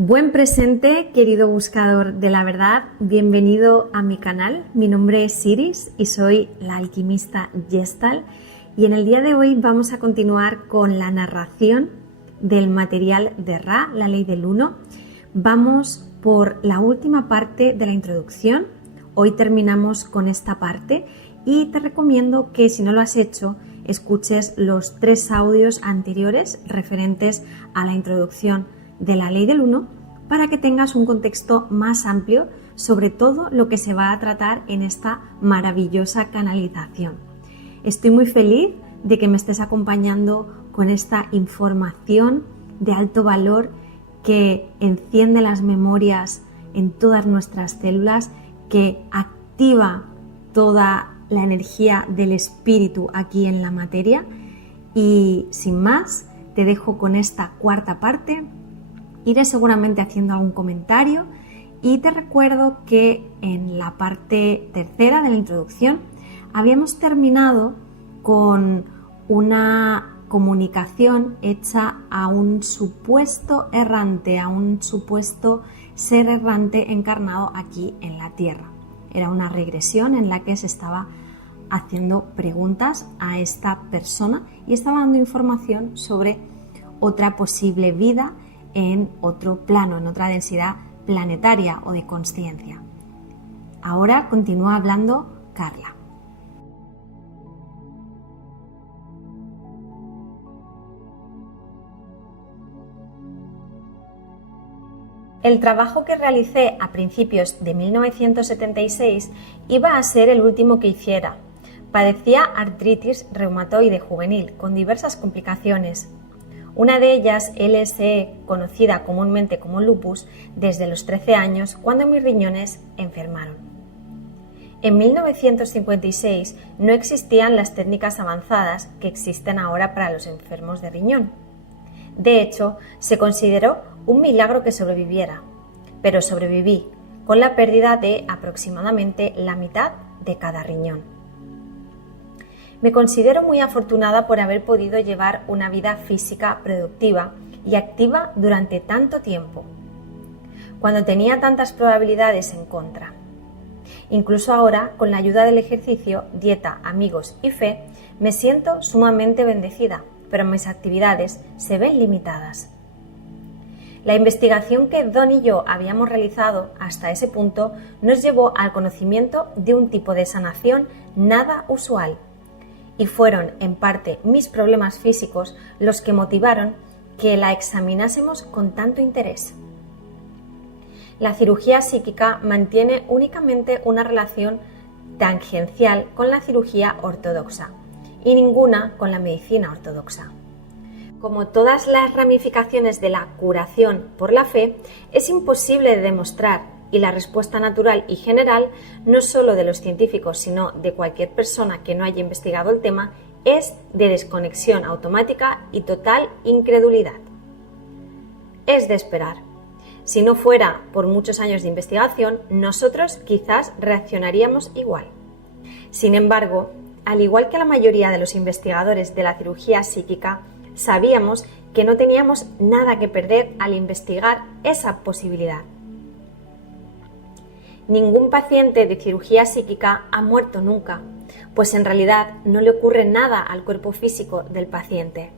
Buen presente, querido buscador de la verdad, bienvenido a mi canal. Mi nombre es Iris y soy la alquimista Gestalt y en el día de hoy vamos a continuar con la narración del material de Ra, la ley del uno. Vamos por la última parte de la introducción. Hoy terminamos con esta parte y te recomiendo que si no lo has hecho, escuches los 3 audios anteriores referentes a la introducción de la ley del 1 para que tengas un contexto más amplio sobre todo lo que se va a tratar en esta maravillosa canalización. Estoy muy feliz de que me estés acompañando con esta información de alto valor que enciende las memorias en todas nuestras células, que activa toda la energía del espíritu aquí en la materia. Y sin más, te dejo con esta cuarta parte. Iré seguramente haciendo algún comentario y te recuerdo que en la parte tercera de la introducción habíamos terminado con una comunicación hecha a un supuesto errante, a un supuesto ser errante encarnado aquí en la Tierra. Era una regresión en la que se estaba haciendo preguntas a esta persona y estaba dando información sobre otra posible vida en otro plano, en otra densidad planetaria o de consciencia. Ahora continúa hablando Carla. El trabajo que realicé a principios de 1976 iba a ser el último que hiciera. Padecía artritis reumatoide juvenil con diversas complicaciones. Una de ellas, LSE, conocida comúnmente como lupus, desde los 13 años, cuando mis riñones enfermaron. En 1956 no existían las técnicas avanzadas que existen ahora para los enfermos de riñón. De hecho, se consideró un milagro que sobreviviera, pero sobreviví con la pérdida de aproximadamente la mitad de cada riñón. Me considero muy afortunada por haber podido llevar una vida física productiva y activa durante tanto tiempo, cuando tenía tantas probabilidades en contra. Incluso ahora, con la ayuda del ejercicio, dieta, amigos y fe, me siento sumamente bendecida, pero mis actividades se ven limitadas. La investigación que Don y yo habíamos realizado hasta ese punto nos llevó al conocimiento de un tipo de sanación nada usual, y fueron en parte mis problemas físicos los que motivaron que la examinásemos con tanto interés. La cirugía psíquica mantiene únicamente una relación tangencial con la cirugía ortodoxa y ninguna con la medicina ortodoxa. Como todas las ramificaciones de la curación por la fe, es imposible de demostrar y la respuesta natural y general, no solo de los científicos, sino de cualquier persona que no haya investigado el tema, es de desconexión automática y total incredulidad. Es de esperar. Si no fuera por muchos años de investigación, nosotros quizás reaccionaríamos igual. Sin embargo, al igual que la mayoría de los investigadores de la cirugía psíquica, sabíamos que no teníamos nada que perder al investigar esa posibilidad. Ningún paciente de cirugía psíquica ha muerto nunca, pues en realidad no le ocurre nada al cuerpo físico del paciente.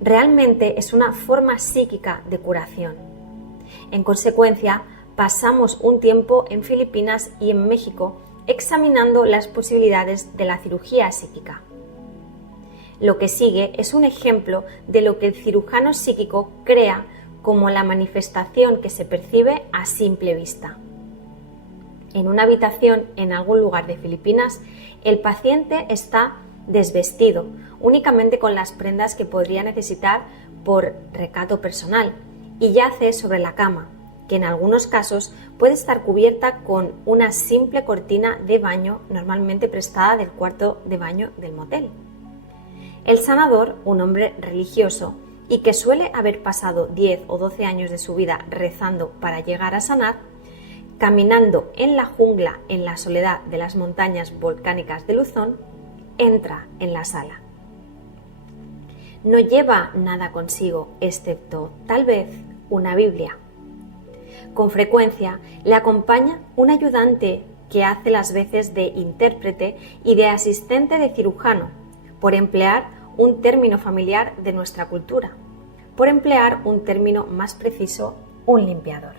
Realmente es una forma psíquica de curación. En consecuencia, pasamos un tiempo en Filipinas y en México examinando las posibilidades de la cirugía psíquica. Lo que sigue es un ejemplo de lo que el cirujano psíquico crea como la manifestación que se percibe a simple vista. En una habitación en algún lugar de Filipinas, el paciente está desvestido, únicamente con las prendas que podría necesitar por recato personal, y yace sobre la cama, que en algunos casos puede estar cubierta con una simple cortina de baño normalmente prestada del cuarto de baño del motel. El sanador, un hombre religioso y que suele haber pasado 10 o 12 años de su vida rezando para llegar a sanar, caminando en la jungla en la soledad de las montañas volcánicas de Luzón, entra en la sala. No lleva nada consigo, excepto, tal vez, una Biblia, Con frecuencia le acompaña un ayudante que hace las veces de intérprete y de asistente de cirujano, por emplear un término familiar de nuestra cultura, por emplear un término más preciso, un limpiador.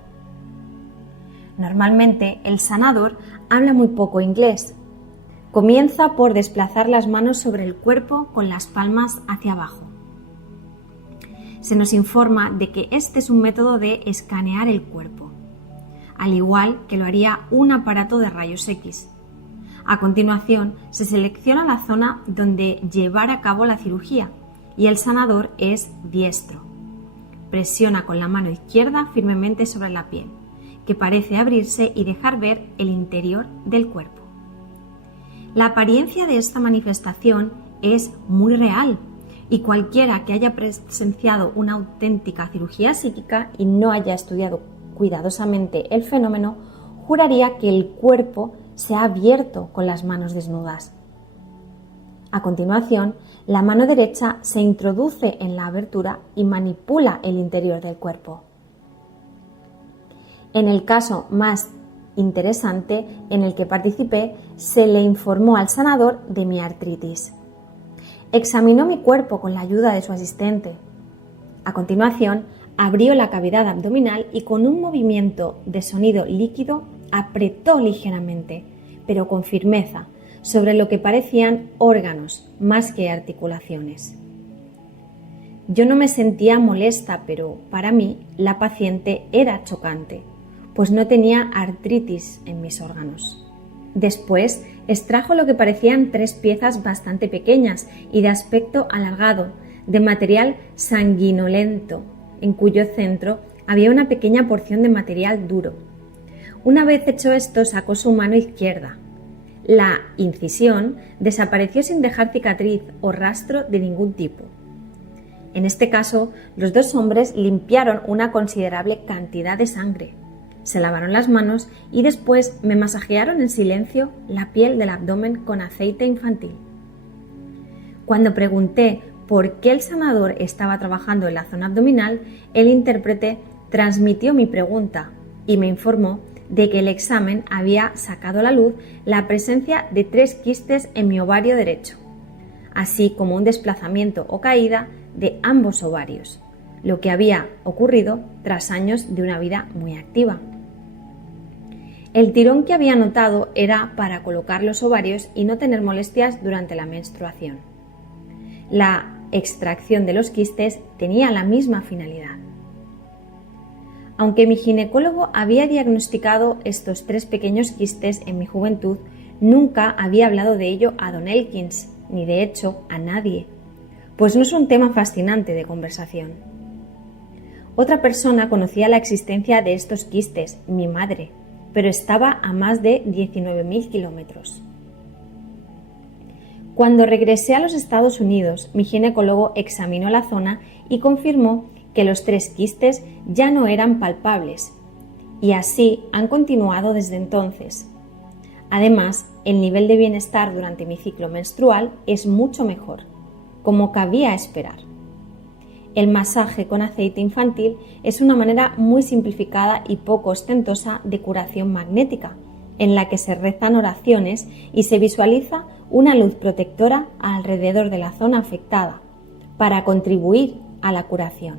Normalmente el sanador habla muy poco inglés. Comienza por desplazar las manos sobre el cuerpo con las palmas hacia abajo. Se nos informa de que este es un método de escanear el cuerpo, al igual que lo haría un aparato de rayos X. A continuación, se selecciona la zona donde llevar a cabo la cirugía y el sanador es diestro. Presiona con la mano izquierda firmemente sobre la piel, que parece abrirse y dejar ver el interior del cuerpo. La apariencia de esta manifestación es muy real y cualquiera que haya presenciado una auténtica cirugía psíquica y no haya estudiado cuidadosamente el fenómeno, juraría que el cuerpo se ha abierto con las manos desnudas. A continuación, la mano derecha se introduce en la abertura y manipula el interior del cuerpo. En el caso más interesante en el que participé, se le informó al sanador de mi artritis. Examinó mi cuerpo con la ayuda de su asistente. A continuación, abrió la cavidad abdominal y con un movimiento de sonido líquido apretó ligeramente, pero con firmeza, sobre lo que parecían órganos más que articulaciones. Yo no me sentía molesta, pero para mí la paciente era chocante, pues no tenía artritis en mis órganos. Después extrajo lo que parecían 3 piezas bastante pequeñas y de aspecto alargado, de material sanguinolento, en cuyo centro había una pequeña porción de material duro. Una vez hecho esto, sacó su mano izquierda. La incisión desapareció sin dejar cicatriz o rastro de ningún tipo. En este caso, los 2 hombres limpiaron una considerable cantidad de sangre, se lavaron las manos y después me masajearon en silencio la piel del abdomen con aceite infantil. Cuando pregunté por qué el sanador estaba trabajando en la zona abdominal, el intérprete transmitió mi pregunta y me informó de que el examen había sacado a la luz la presencia de 3 quistes en mi ovario derecho, así como un desplazamiento o caída de ambos ovarios, lo que había ocurrido tras años de una vida muy activa. El tirón que había notado era para colocar los ovarios y no tener molestias durante la menstruación. La extracción de los quistes tenía la misma finalidad. Aunque mi ginecólogo había diagnosticado estos 3 pequeños quistes en mi juventud, nunca había hablado de ello a Don Elkins, ni de hecho a nadie, pues no es un tema fascinante de conversación. Otra persona conocía la existencia de estos quistes, mi madre, pero estaba a más de 19.000 kilómetros. Cuando regresé a los Estados Unidos, mi ginecólogo examinó la zona y confirmó que los 3 quistes ya no eran palpables, y así han continuado desde entonces. Además, el nivel de bienestar durante mi ciclo menstrual es mucho mejor, como cabía esperar. El masaje con aceite infantil es una manera muy simplificada y poco ostentosa de curación magnética, en la que se rezan oraciones y se visualiza una luz protectora alrededor de la zona afectada, para contribuir a la curación.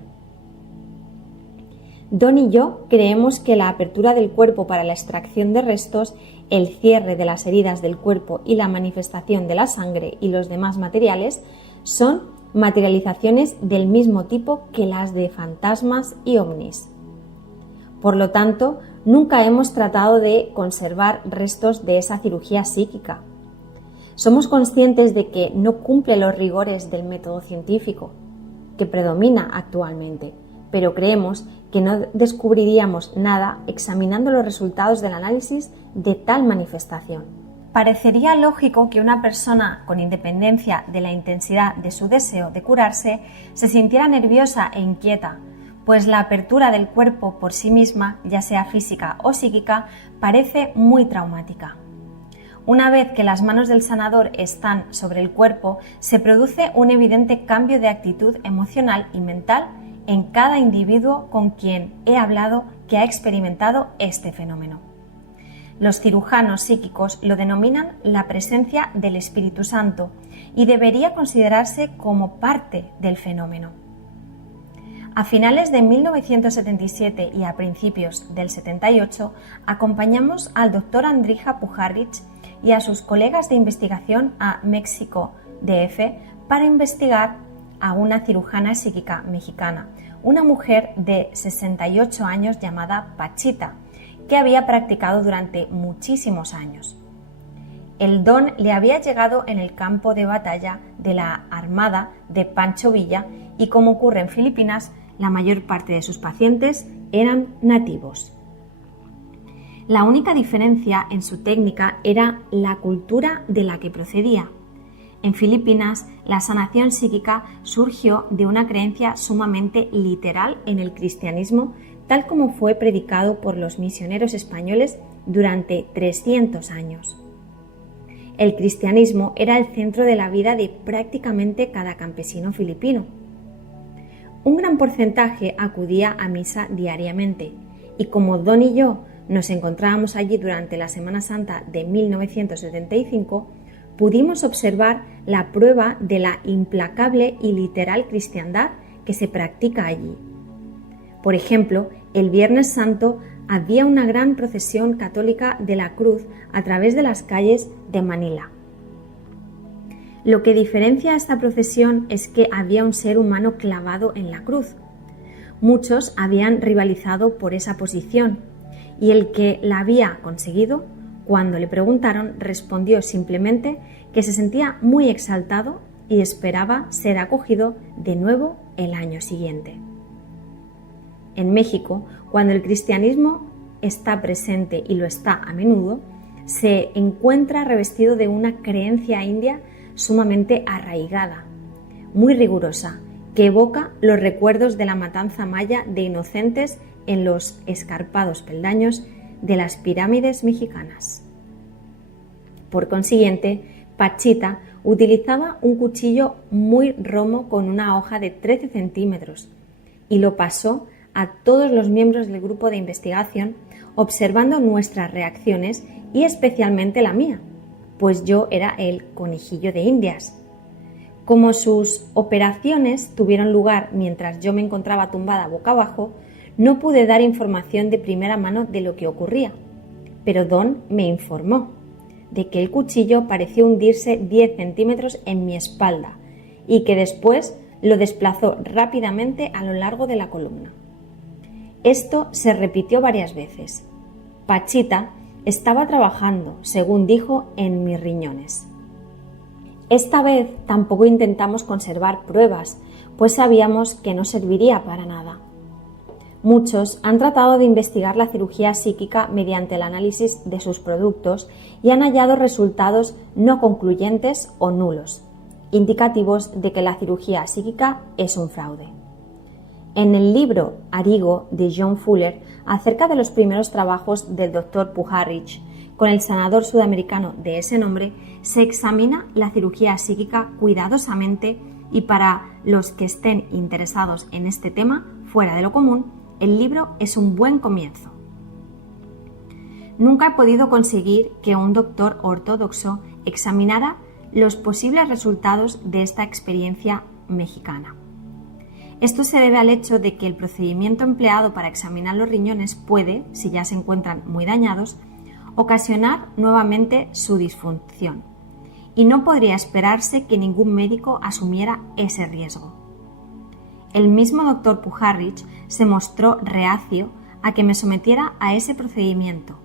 Don y yo creemos que la apertura del cuerpo para la extracción de restos, el cierre de las heridas del cuerpo y la manifestación de la sangre y los demás materiales son materializaciones del mismo tipo que las de fantasmas y ovnis. Por lo tanto, nunca hemos tratado de conservar restos de esa cirugía psíquica. Somos conscientes de que no cumple los rigores del método científico, que predomina actualmente, pero creemos que no descubriríamos nada examinando los resultados del análisis de tal manifestación. Parecería lógico que una persona, con independencia de la intensidad de su deseo de curarse, se sintiera nerviosa e inquieta, pues la apertura del cuerpo por sí misma, ya sea física o psíquica, parece muy traumática. Una vez que las manos del sanador están sobre el cuerpo, se produce un evidente cambio de actitud emocional y mental en cada individuo con quien he hablado que ha experimentado este fenómeno. Los cirujanos psíquicos lo denominan la presencia del Espíritu Santo y debería considerarse como parte del fenómeno. A finales de 1977 y a principios del 78 acompañamos al Dr. Andrija Puharich y a sus colegas de investigación a México DF para investigar a una cirujana psíquica mexicana, una mujer de 68 años llamada Pachita, que había practicado durante muchísimos años. El don le había llegado en el campo de batalla de la Armada de Pancho Villa y, como ocurre en Filipinas, la mayor parte de sus pacientes eran nativos. La única diferencia en su técnica era la cultura de la que procedía. En Filipinas, la sanación psíquica surgió de una creencia sumamente literal en el cristianismo, tal como fue predicado por los misioneros españoles durante 300 años. El cristianismo era el centro de la vida de prácticamente cada campesino filipino. Un gran porcentaje acudía a misa diariamente y como Don y yo nos encontrábamos allí durante la Semana Santa de 1975, pudimos observar la prueba de la implacable y literal cristiandad que se practica allí. Por ejemplo, el Viernes Santo había una gran procesión católica de la cruz a través de las calles de Manila. Lo que diferencia a esta procesión es que había un ser humano clavado en la cruz. Muchos habían rivalizado por esa posición y el que la había conseguido, cuando le preguntaron, respondió simplemente que se sentía muy exaltado y esperaba ser acogido de nuevo el año siguiente. En México, cuando el cristianismo está presente y lo está a menudo, se encuentra revestido de una creencia india sumamente arraigada, muy rigurosa, que evoca los recuerdos de la matanza maya de inocentes en los escarpados peldaños de las pirámides mexicanas. Por consiguiente, Pachita utilizaba un cuchillo muy romo con una hoja de 13 centímetros y lo pasó a todos los miembros del grupo de investigación observando nuestras reacciones y especialmente la mía, pues yo era el conejillo de Indias. Como sus operaciones tuvieron lugar mientras yo me encontraba tumbada boca abajo, no pude dar información de primera mano de lo que ocurría, pero Don me informó de que el cuchillo pareció hundirse 10 centímetros en mi espalda y que después lo desplazó rápidamente a lo largo de la columna. Esto se repitió varias veces. Pachita estaba trabajando, según dijo, en mis riñones. Esta vez tampoco intentamos conservar pruebas, pues sabíamos que no serviría para nada. Muchos han tratado de investigar la cirugía psíquica mediante el análisis de sus productos y han hallado resultados no concluyentes o nulos, indicativos de que la cirugía psíquica es un fraude. En el libro Arigo de John Fuller, acerca de los primeros trabajos del Dr. Puharich con el sanador sudamericano de ese nombre, se examina la cirugía psíquica cuidadosamente y para los que estén interesados en este tema fuera de lo común, el libro es un buen comienzo. Nunca he podido conseguir que un doctor ortodoxo examinara los posibles resultados de esta experiencia mexicana. Esto se debe al hecho de que el procedimiento empleado para examinar los riñones puede, si ya se encuentran muy dañados, ocasionar nuevamente su disfunción, y no podría esperarse que ningún médico asumiera ese riesgo. El mismo doctor Puharich se mostró reacio a que me sometiera a ese procedimiento.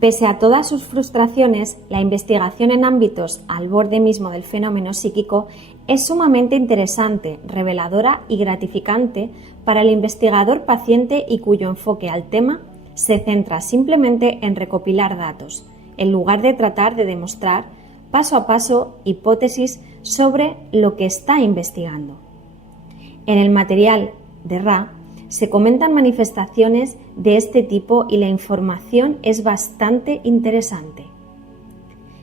Pese a todas sus frustraciones, la investigación en ámbitos al borde mismo del fenómeno psíquico es sumamente interesante, reveladora y gratificante para el investigador paciente y cuyo enfoque al tema se centra simplemente en recopilar datos, en lugar de tratar de demostrar paso a paso hipótesis sobre lo que está investigando. En el material de Ra se comentan manifestaciones de este tipo y la información es bastante interesante.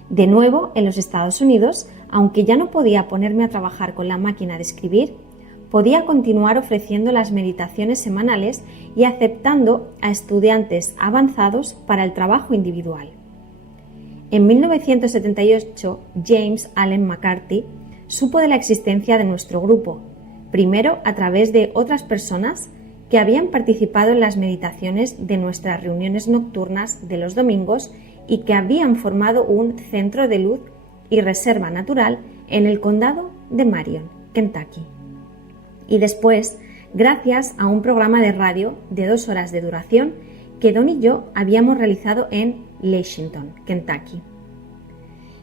De nuevo, en los Estados Unidos, aunque ya no podía ponerme a trabajar con la máquina de escribir, podía continuar ofreciendo las meditaciones semanales y aceptando a estudiantes avanzados para el trabajo individual. En 1978, James Allen McCarthy supo de la existencia de nuestro grupo, primero a través de otras personas que habían participado en las meditaciones de nuestras reuniones nocturnas de los domingos y que habían formado un centro de luz y reserva natural en el condado de Marion, Kentucky. Y después, gracias a un programa de radio de 2 horas de duración que Don y yo habíamos realizado en Lexington, Kentucky.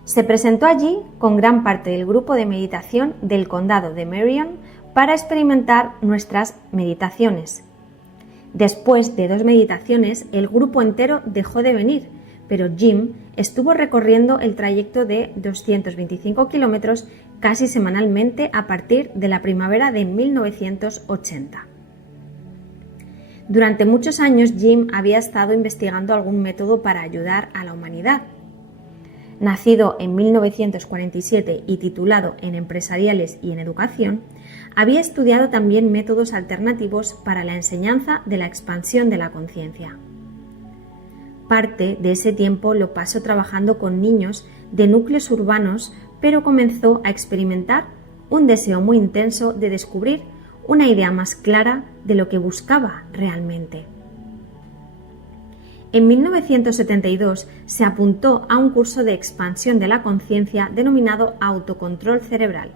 Se presentó allí con gran parte del grupo de meditación del condado de Marion para experimentar nuestras meditaciones. Después de 2 meditaciones, el grupo entero dejó de venir, pero Jim estuvo recorriendo el trayecto de 225 kilómetros casi semanalmente a partir de la primavera de 1980. Durante muchos años, Jim había estado investigando algún método para ayudar a la humanidad. Nacido en 1947 y titulado en Empresariales y en Educación, había estudiado también métodos alternativos para la enseñanza de la expansión de la conciencia. Parte de ese tiempo lo pasó trabajando con niños de núcleos urbanos, pero comenzó a experimentar un deseo muy intenso de descubrir una idea más clara de lo que buscaba realmente. En 1972 se apuntó a un curso de expansión de la conciencia denominado autocontrol cerebral,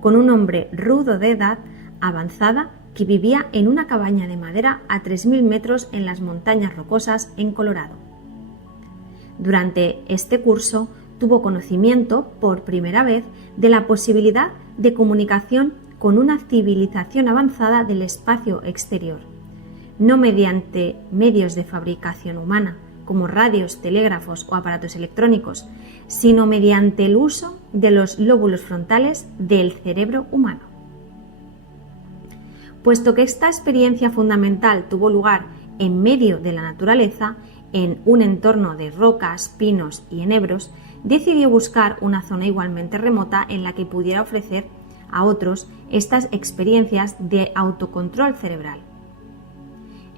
con un hombre rudo de edad avanzada que vivía en una cabaña de madera a 3.000 metros en las montañas rocosas en Colorado. Durante este curso tuvo conocimiento por primera vez de la posibilidad de comunicación con una civilización avanzada del espacio exterior, no mediante medios de fabricación humana, como radios, telégrafos o aparatos electrónicos, sino mediante el uso de los lóbulos frontales del cerebro humano. Puesto que esta experiencia fundamental tuvo lugar en medio de la naturaleza, en un entorno de rocas, pinos y enebros, decidió buscar una zona igualmente remota en la que pudiera ofrecer a otros estas experiencias de autocontrol cerebral.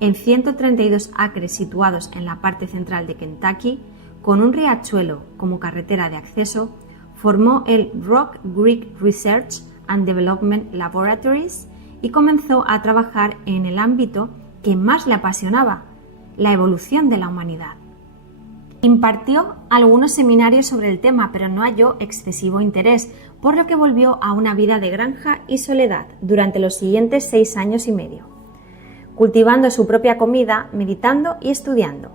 En 132 acres situados en la parte central de Kentucky, con un riachuelo como carretera de acceso, formó el Rock Creek Research and Development Laboratories y comenzó a trabajar en el ámbito que más le apasionaba, la evolución de la humanidad. Impartió algunos seminarios sobre el tema, pero no halló excesivo interés, por lo que volvió a una vida de granja y soledad durante los siguientes 6 años y medio, cultivando su propia comida, meditando y estudiando.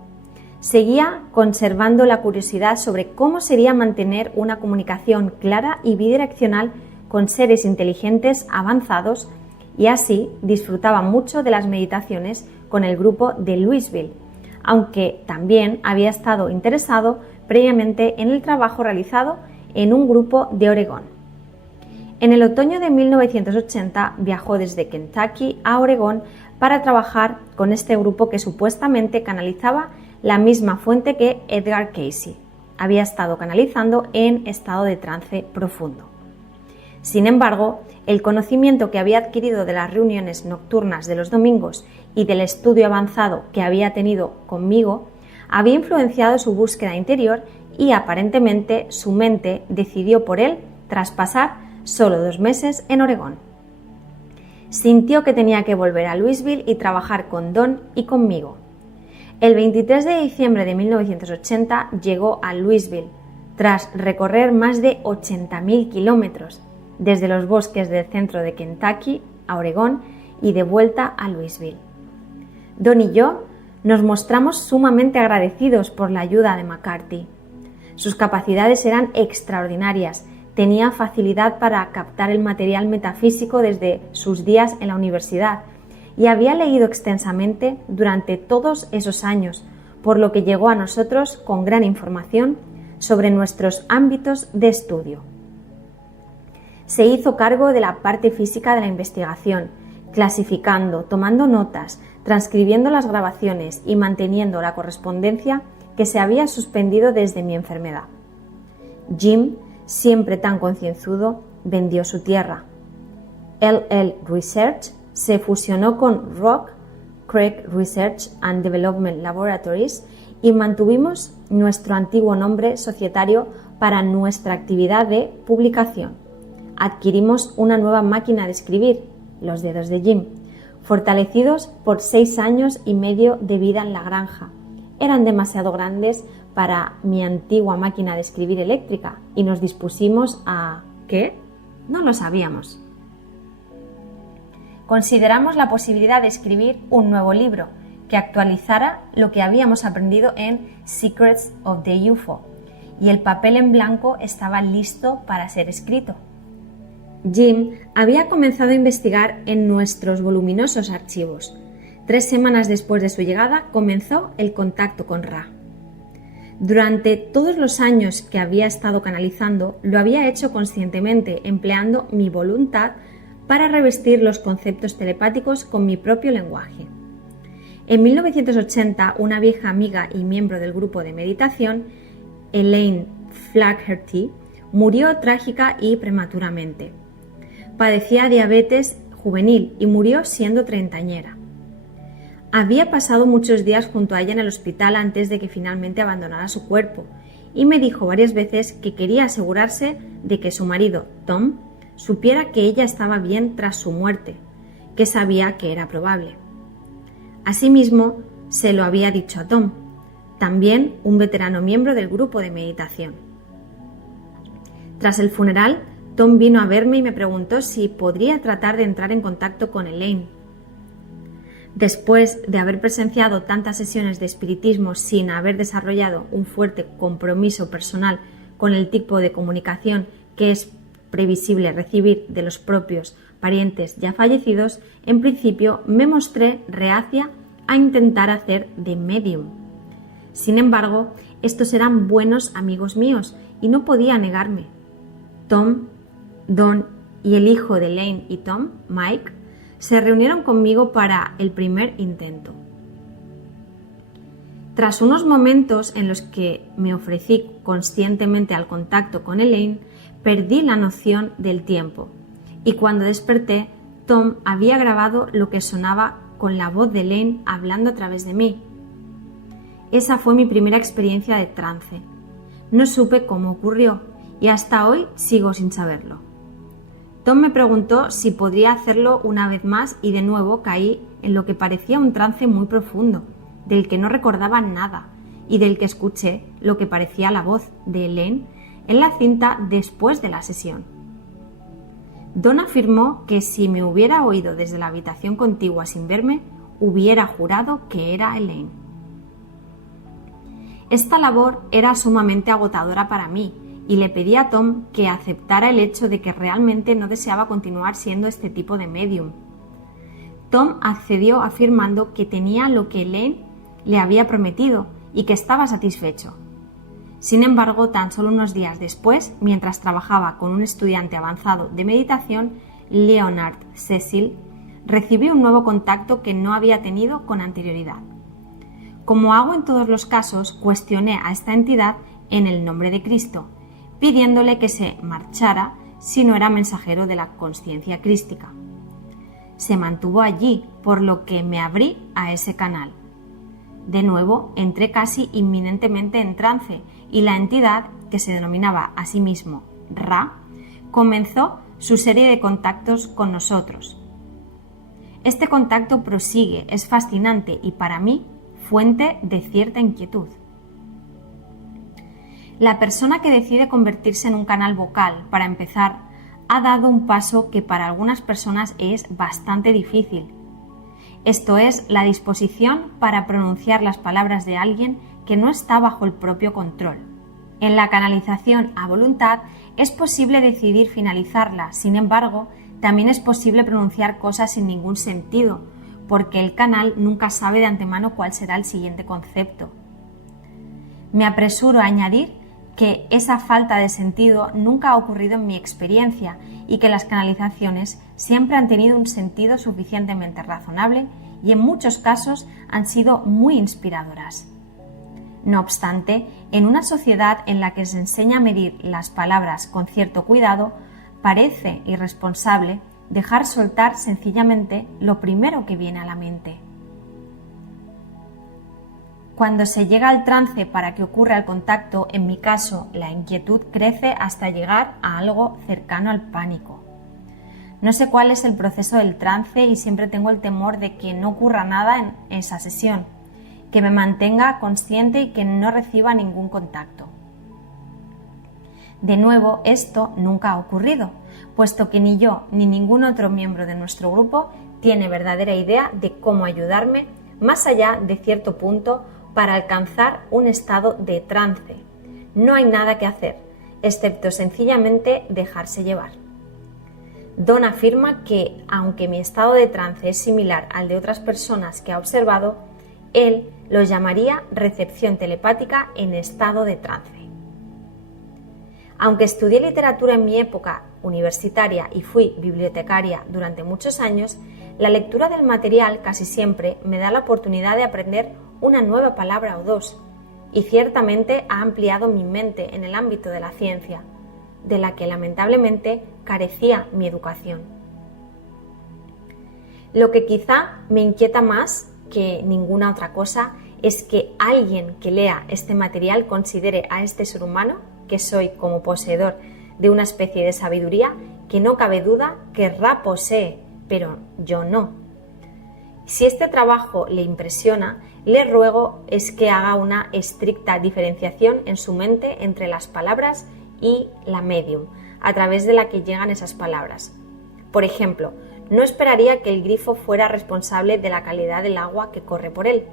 Seguía conservando la curiosidad sobre cómo sería mantener una comunicación clara y bidireccional con seres inteligentes avanzados, y así disfrutaba mucho de las meditaciones con el grupo de Louisville, aunque también había estado interesado previamente en el trabajo realizado en un grupo de Oregón. En el otoño de 1980 viajó desde Kentucky a Oregón para trabajar con este grupo que supuestamente canalizaba la misma fuente que Edgar Cayce había estado canalizando en estado de trance profundo. Sin embargo, el conocimiento que había adquirido de las reuniones nocturnas de los domingos y del estudio avanzado que había tenido conmigo había influenciado su búsqueda interior y aparentemente su mente decidió por él tras pasar solo 2 meses en Oregón. Sintió que tenía que volver a Louisville y trabajar con Don y conmigo. El 23 de diciembre de 1980 llegó a Louisville, tras recorrer más de 80.000 kilómetros, desde los bosques del centro de Kentucky a Oregón y de vuelta a Louisville. Don y yo nos mostramos sumamente agradecidos por la ayuda de McCarthy. Sus capacidades eran extraordinarias, tenía facilidad para captar el material metafísico desde sus días en la universidad y había leído extensamente durante todos esos años, por lo que llegó a nosotros con gran información sobre nuestros ámbitos de estudio. Se hizo cargo de la parte física de la investigación, clasificando, tomando notas, transcribiendo las grabaciones y manteniendo la correspondencia que se había suspendido desde mi enfermedad. Jim, siempre tan concienzudo, vendió su tierra. LL Research se fusionó con Rock Creek Research and Development Laboratories y mantuvimos nuestro antiguo nombre societario para nuestra actividad de publicación. Adquirimos una nueva máquina de escribir, los dedos de Jim, fortalecidos por 6 años y medio de vida en la granja. Eran demasiado grandes para mi antigua máquina de escribir eléctrica y nos dispusimos a... ¿Qué? No lo sabíamos. Consideramos la posibilidad de escribir un nuevo libro que actualizara lo que habíamos aprendido en Secrets of the UFO, y el papel en blanco estaba listo para ser escrito. Jim había comenzado a investigar en nuestros voluminosos archivos. 3 semanas después de su llegada comenzó el contacto con Ra. Durante todos los años que había estado canalizando, lo había hecho conscientemente, empleando mi voluntad para revestir los conceptos telepáticos con mi propio lenguaje. En 1980, una vieja amiga y miembro del grupo de meditación, Elaine Flaherty, murió trágica y prematuramente. Padecía diabetes juvenil y murió siendo treintañera. Había pasado muchos días junto a ella en el hospital antes de que finalmente abandonara su cuerpo, y me dijo varias veces que quería asegurarse de que su marido, Tom, supiera que ella estaba bien tras su muerte, que sabía que era probable. Asimismo, se lo había dicho a Tom, también un veterano miembro del grupo de meditación. Tras el funeral, Tom vino a verme y me preguntó si podría tratar de entrar en contacto con Elaine. Después de haber presenciado tantas sesiones de espiritismo sin haber desarrollado un fuerte compromiso personal con el tipo de comunicación que es previsible recibir de los propios parientes ya fallecidos, en principio me mostré reacia a intentar hacer de medium. Sin embargo, estos eran buenos amigos míos y no podía negarme. Tom, Don y el hijo de Elaine y Tom, Mike, se reunieron conmigo para el primer intento. Tras unos momentos en los que me ofrecí conscientemente al contacto con Elaine, perdí la noción del tiempo, y cuando desperté, Tom había grabado lo que sonaba con la voz de Elaine hablando a través de mí. Esa fue mi primera experiencia de trance. No supe cómo ocurrió y hasta hoy sigo sin saberlo. Tom me preguntó si podría hacerlo una vez más y de nuevo caí en lo que parecía un trance muy profundo, del que no recordaba nada y del que escuché lo que parecía la voz de Elaine en la cinta después de la sesión. Don afirmó que si me hubiera oído desde la habitación contigua sin verme, hubiera jurado que era Elaine. Esta labor era sumamente agotadora para mí y le pedí a Tom que aceptara el hecho de que realmente no deseaba continuar siendo este tipo de medium. Tom accedió afirmando que tenía lo que Elaine le había prometido y que estaba satisfecho. Sin embargo, tan solo unos días después, mientras trabajaba con un estudiante avanzado de meditación, Leonard Cecil, recibí un nuevo contacto que no había tenido con anterioridad. Como hago en todos los casos, cuestioné a esta entidad en el nombre de Cristo, pidiéndole que se marchara si no era mensajero de la consciencia crística. Se mantuvo allí, por lo que me abrí a ese canal. De nuevo, entré casi inminentemente en trance y la entidad, que se denominaba a sí mismo Ra, comenzó su serie de contactos con nosotros. Este contacto prosigue, es fascinante y para mí fuente de cierta inquietud. La persona que decide convertirse en un canal vocal, para empezar, ha dado un paso que para algunas personas es bastante difícil. Esto es la disposición para pronunciar las palabras de alguien que no está bajo el propio control. En la canalización a voluntad es posible decidir finalizarla, sin embargo, también es posible pronunciar cosas sin ningún sentido, porque el canal nunca sabe de antemano cuál será el siguiente concepto. Me apresuro a añadir que esa falta de sentido nunca ha ocurrido en mi experiencia y que las canalizaciones siempre han tenido un sentido suficientemente razonable y en muchos casos han sido muy inspiradoras. No obstante, en una sociedad en la que se enseña a medir las palabras con cierto cuidado, parece irresponsable dejar soltar sencillamente lo primero que viene a la mente. Cuando se llega al trance para que ocurra el contacto, en mi caso, la inquietud crece hasta llegar a algo cercano al pánico. No sé cuál es el proceso del trance y siempre tengo el temor de que no ocurra nada en esa sesión, que me mantenga consciente y que no reciba ningún contacto. De nuevo, esto nunca ha ocurrido, puesto que ni yo ni ningún otro miembro de nuestro grupo tiene verdadera idea de cómo ayudarme más allá de cierto punto para alcanzar un estado de trance. No hay nada que hacer, excepto sencillamente dejarse llevar. Don afirma que, aunque mi estado de trance es similar al de otras personas que ha observado, él lo llamaría recepción telepática en estado de trance. Aunque estudié literatura en mi época universitaria y fui bibliotecaria durante muchos años, la lectura del material casi siempre me da la oportunidad de aprender una nueva palabra o dos, y ciertamente ha ampliado mi mente en el ámbito de la ciencia, de la que lamentablemente carecía mi educación. Lo que quizá me inquieta más que ninguna otra cosa es que alguien que lea este material considere a este ser humano, que soy como poseedor de una especie de sabiduría que no cabe duda que Ra posee, pero yo no. Si este trabajo le impresiona, le ruego es que haga una estricta diferenciación en su mente entre las palabras y la medium, a través de la que llegan esas palabras. Por ejemplo, no esperaría que el grifo fuera responsable de la calidad del agua que corre por él.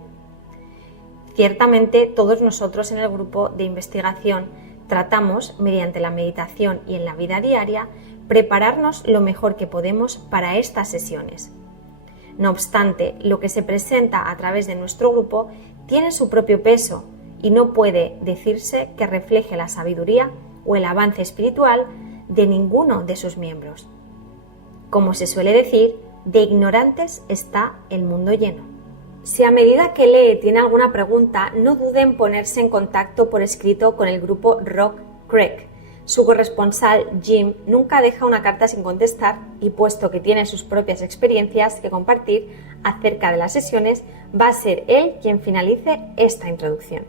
Ciertamente, todos nosotros en el grupo de investigación tratamos, mediante la meditación y en la vida diaria, prepararnos lo mejor que podemos para estas sesiones. No obstante, lo que se presenta a través de nuestro grupo tiene su propio peso y no puede decirse que refleje la sabiduría o el avance espiritual de ninguno de sus miembros. Como se suele decir, de ignorantes está el mundo lleno. Si a medida que lee tiene alguna pregunta, no dude en ponerse en contacto por escrito con el grupo Rock Creek. Su corresponsal, Jim, nunca deja una carta sin contestar y, puesto que tiene sus propias experiencias que compartir acerca de las sesiones, va a ser él quien finalice esta introducción.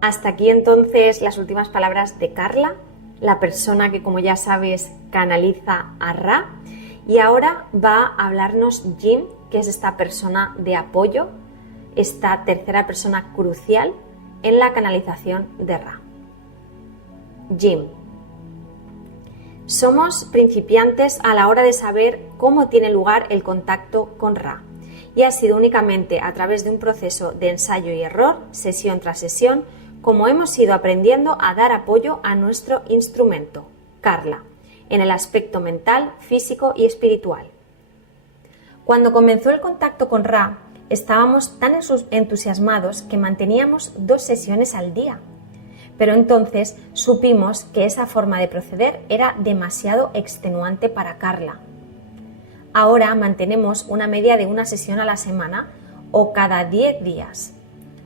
Hasta aquí entonces las últimas palabras de Carla, la persona que, como ya sabes, canaliza a Ra, y ahora va a hablarnos Jim, que es esta persona de apoyo, esta tercera persona crucial en la canalización de Ra. Jim. Somos principiantes a la hora de saber cómo tiene lugar el contacto con Ra, y ha sido únicamente a través de un proceso de ensayo y error, sesión tras sesión, como hemos ido aprendiendo a dar apoyo a nuestro instrumento, Carla, en el aspecto mental, físico y espiritual. Cuando comenzó el contacto con Ra, estábamos tan entusiasmados que manteníamos 2 sesiones al día. Pero entonces supimos que esa forma de proceder era demasiado extenuante para Carla. Ahora mantenemos una media de 1 sesión a la semana o cada 10 días,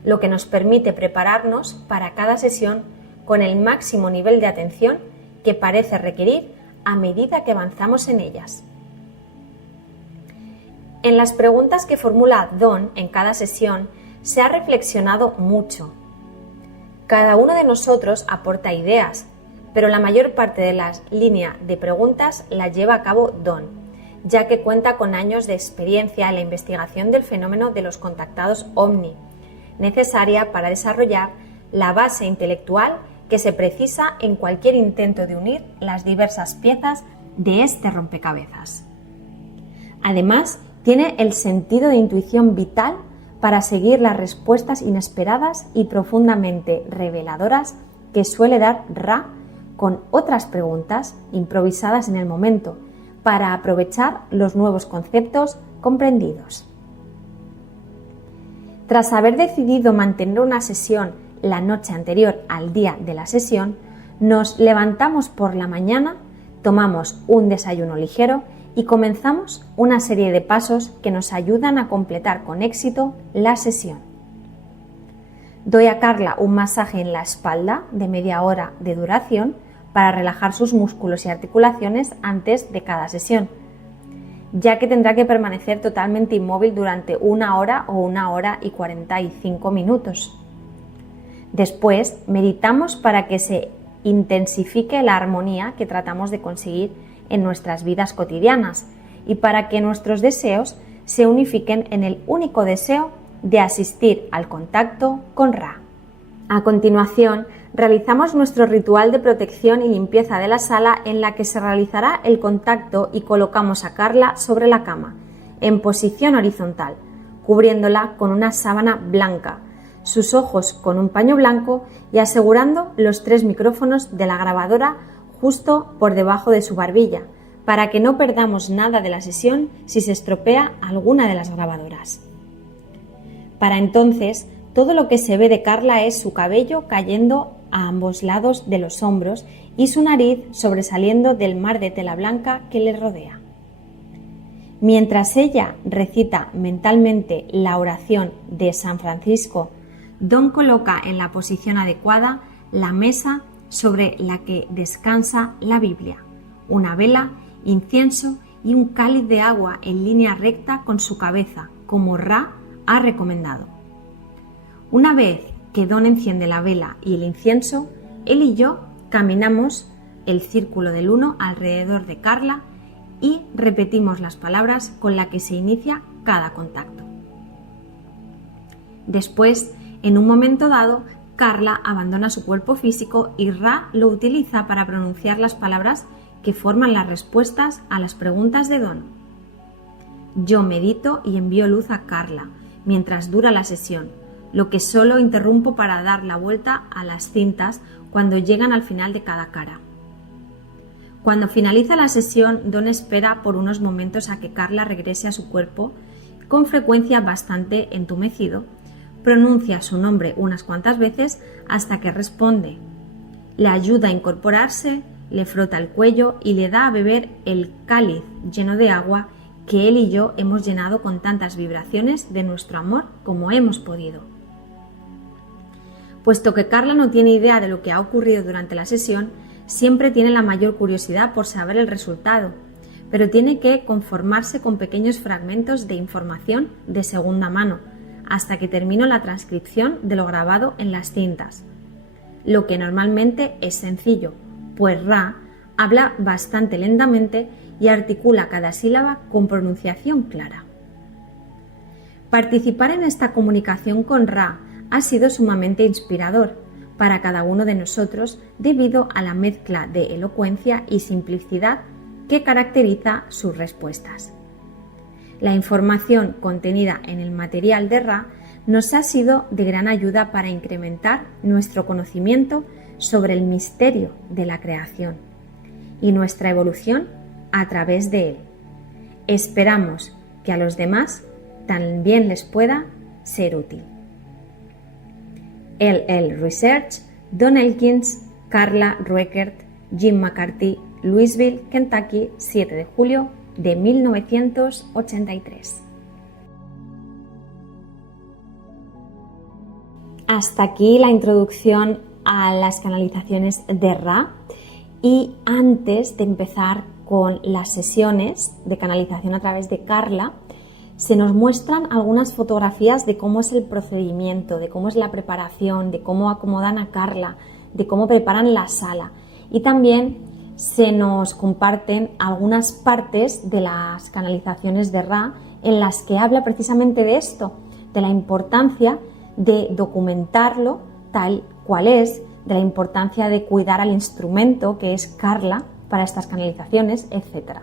lo que nos permite prepararnos para cada sesión con el máximo nivel de atención que parece requerir a medida que avanzamos en ellas. En las preguntas que formula Don en cada sesión se ha reflexionado mucho. Cada uno de nosotros aporta ideas, pero la mayor parte de la línea de preguntas la lleva a cabo Don, ya que cuenta con años de experiencia en la investigación del fenómeno de los contactados ovni, necesaria para desarrollar la base intelectual que se precisa en cualquier intento de unir las diversas piezas de este rompecabezas. Además, tiene el sentido de intuición vital para seguir las respuestas inesperadas y profundamente reveladoras que suele dar Ra con otras preguntas improvisadas en el momento para aprovechar los nuevos conceptos comprendidos. Tras haber decidido mantener una sesión la noche anterior al día de la sesión, nos levantamos por la mañana, tomamos un desayuno ligero y comenzamos una serie de pasos que nos ayudan a completar con éxito la sesión. Doy a Carla un masaje en la espalda de media hora de duración para relajar sus músculos y articulaciones antes de cada sesión. ya que tendrá que permanecer totalmente inmóvil durante 1 hora o 1 hora y 45 minutos. Después, meditamos para que se intensifique la armonía que tratamos de conseguir en nuestras vidas cotidianas y para que nuestros deseos se unifiquen en el único deseo de asistir al contacto con Ra. A continuación, realizamos nuestro ritual de protección y limpieza de la sala en la que se realizará el contacto y colocamos a Carla sobre la cama, en posición horizontal, cubriéndola con una sábana blanca, sus ojos con un paño blanco y asegurando los 3 micrófonos de la grabadora justo por debajo de su barbilla, para que no perdamos nada de la sesión si se estropea alguna de las grabadoras. Para entonces, todo lo que se ve de Carla es su cabello cayendo a ambos lados de los hombros y su nariz sobresaliendo del mar de tela blanca que le rodea. Mientras ella recita mentalmente la oración de San Francisco, Don coloca en la posición adecuada la mesa sobre la que descansa la Biblia, una vela, incienso y un cáliz de agua en línea recta con su cabeza, como Ra ha recomendado. Una vez que Don enciende la vela y el incienso, él y yo caminamos el círculo del 1 alrededor de Carla y repetimos las palabras con las que se inicia cada contacto. Después, en un momento dado, Carla abandona su cuerpo físico y Ra lo utiliza para pronunciar las palabras que forman las respuestas a las preguntas de Don. Yo medito y envío luz a Carla mientras dura la sesión, lo que solo interrumpo para dar la vuelta a las cintas cuando llegan al final de cada cara. Cuando finaliza la sesión, Don espera por unos momentos a que Carla regrese a su cuerpo, con frecuencia bastante entumecido, pronuncia su nombre unas cuantas veces hasta que responde. Le ayuda a incorporarse, le frota el cuello y le da a beber el cáliz lleno de agua que él y yo hemos llenado con tantas vibraciones de nuestro amor como hemos podido. Puesto que Carla no tiene idea de lo que ha ocurrido durante la sesión, siempre tiene la mayor curiosidad por saber el resultado, pero tiene que conformarse con pequeños fragmentos de información de segunda mano, hasta que termino la transcripción de lo grabado en las cintas, lo que normalmente es sencillo, pues Ra habla bastante lentamente y articula cada sílaba con pronunciación clara. Participar en esta comunicación con Ra ha sido sumamente inspirador para cada uno de nosotros debido a la mezcla de elocuencia y simplicidad que caracteriza sus respuestas. La información contenida en el material de Ra nos ha sido de gran ayuda para incrementar nuestro conocimiento sobre el misterio de la creación y nuestra evolución a través de él. Esperamos que a los demás también les pueda ser útil. LL Research, Don Elkins, Carla Rueckert, Jim McCarthy, Louisville, Kentucky, 7 de julio de 1983. Hasta aquí la introducción a las canalizaciones de Ra, y antes de empezar con las sesiones de canalización a través de Carla, se nos muestran algunas fotografías de cómo es el procedimiento, de cómo es la preparación, de cómo acomodan a Carla, de cómo preparan la sala, y también se nos comparten algunas partes de las canalizaciones de Ra en las que habla precisamente de esto, de la importancia de documentarlo tal cual es, de la importancia de cuidar al instrumento que es Carla para estas canalizaciones, etc.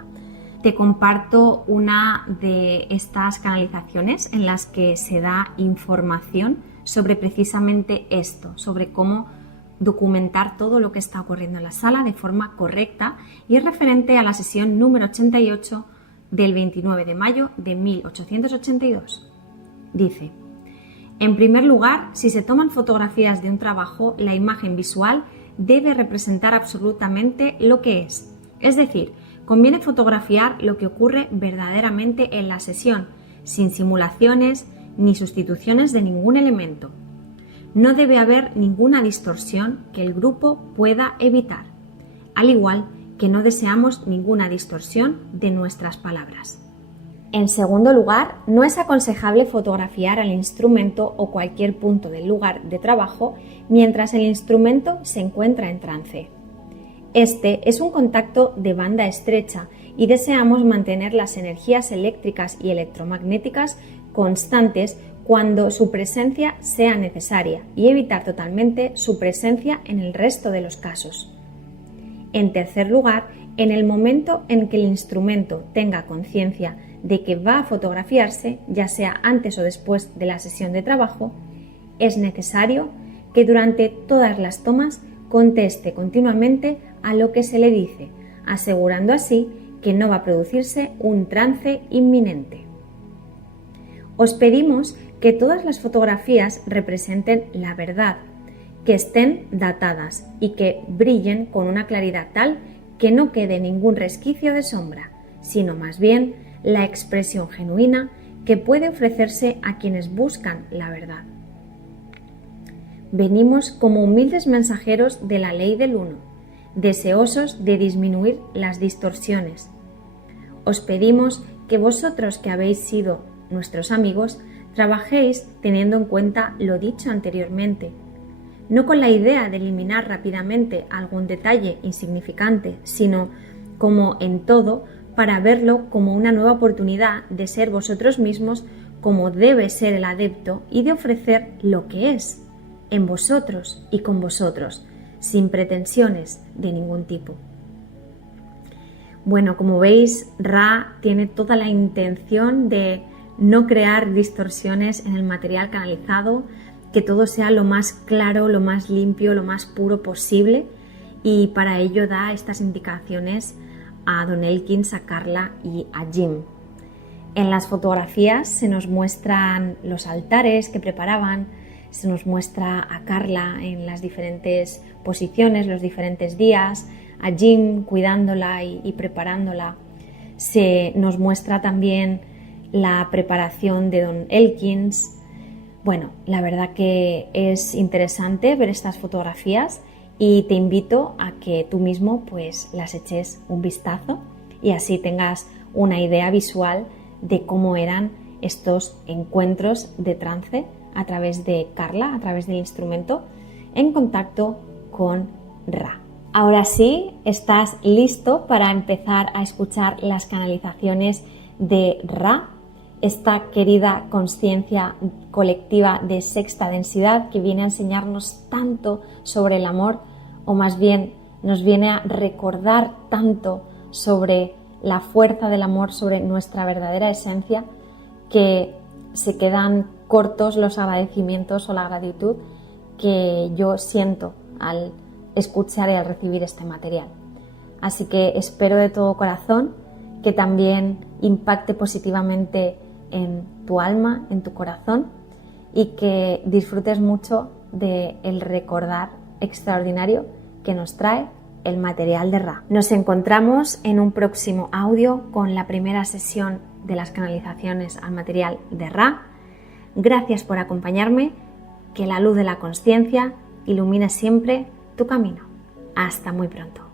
Te comparto una de estas canalizaciones en las que se da información sobre precisamente esto, sobre cómo documentar todo lo que está ocurriendo en la sala de forma correcta, y es referente a la sesión número 88 del 29 de mayo de 1882. Dice: en primer lugar, si se toman fotografías de un trabajo, la imagen visual debe representar absolutamente lo que es decir, conviene fotografiar lo que ocurre verdaderamente en la sesión, sin simulaciones ni sustituciones de ningún elemento. No debe haber ninguna distorsión que el grupo pueda evitar, al igual que no deseamos ninguna distorsión de nuestras palabras. En segundo lugar, no es aconsejable fotografiar al instrumento o cualquier punto del lugar de trabajo mientras el instrumento se encuentra en trance. Este es un contacto de banda estrecha y deseamos mantener las energías eléctricas y electromagnéticas constantes cuando su presencia sea necesaria y evitar totalmente su presencia en el resto de los casos. En tercer lugar, en el momento en que el instrumento tenga conciencia de que va a fotografiarse, ya sea antes o después de la sesión de trabajo, es necesario que durante todas las tomas conteste continuamente a lo que se le dice, asegurando así que no va a producirse un trance inminente. Os pedimos que todas las fotografías representen la verdad, que estén datadas y que brillen con una claridad tal que no quede ningún resquicio de sombra, sino más bien la expresión genuina que puede ofrecerse a quienes buscan la verdad. Venimos como humildes mensajeros de la ley del uno, deseosos de disminuir las distorsiones. Os pedimos que vosotros que habéis sido nuestros amigos, trabajéis teniendo en cuenta lo dicho anteriormente, no con la idea de eliminar rápidamente algún detalle insignificante, sino, como en todo, para verlo como una nueva oportunidad de ser vosotros mismos como debe ser el adepto y de ofrecer lo que es, en vosotros y con vosotros, sin pretensiones de ningún tipo. Bueno, como veis, Ra tiene toda la intención de no crear distorsiones en el material canalizado, que todo sea lo más claro, lo más limpio, lo más puro posible, y para ello da estas indicaciones a Don Elkins, a Carla y a Jim. En las fotografías se nos muestran los altares que preparaban, se nos muestra a Carla en las diferentes posiciones, los diferentes días, a Jim cuidándola y preparándola. Se nos muestra también la preparación de Don Elkins. Bueno, la verdad que es interesante ver estas fotografías y te invito a que tú mismo pues las eches un vistazo y así tengas una idea visual de cómo eran estos encuentros de trance a través de Carla, a través del instrumento, en contacto con Ra. Ahora sí, estás listo para empezar a escuchar las canalizaciones de Ra, esta querida conciencia colectiva de sexta densidad que viene a enseñarnos tanto sobre el amor, o más bien nos viene a recordar tanto sobre la fuerza del amor, sobre nuestra verdadera esencia, que se quedan cortos los agradecimientos o la gratitud que yo siento al escuchar y al recibir este material. Así que espero de todo corazón que también impacte positivamente en tu alma, en tu corazón, y que disfrutes mucho del recordar extraordinario que nos trae el material de Ra. Nos encontramos en un próximo audio con la primera sesión de las canalizaciones al material de Ra. Gracias por acompañarme, que la luz de la consciencia ilumine siempre tu camino. Hasta muy pronto.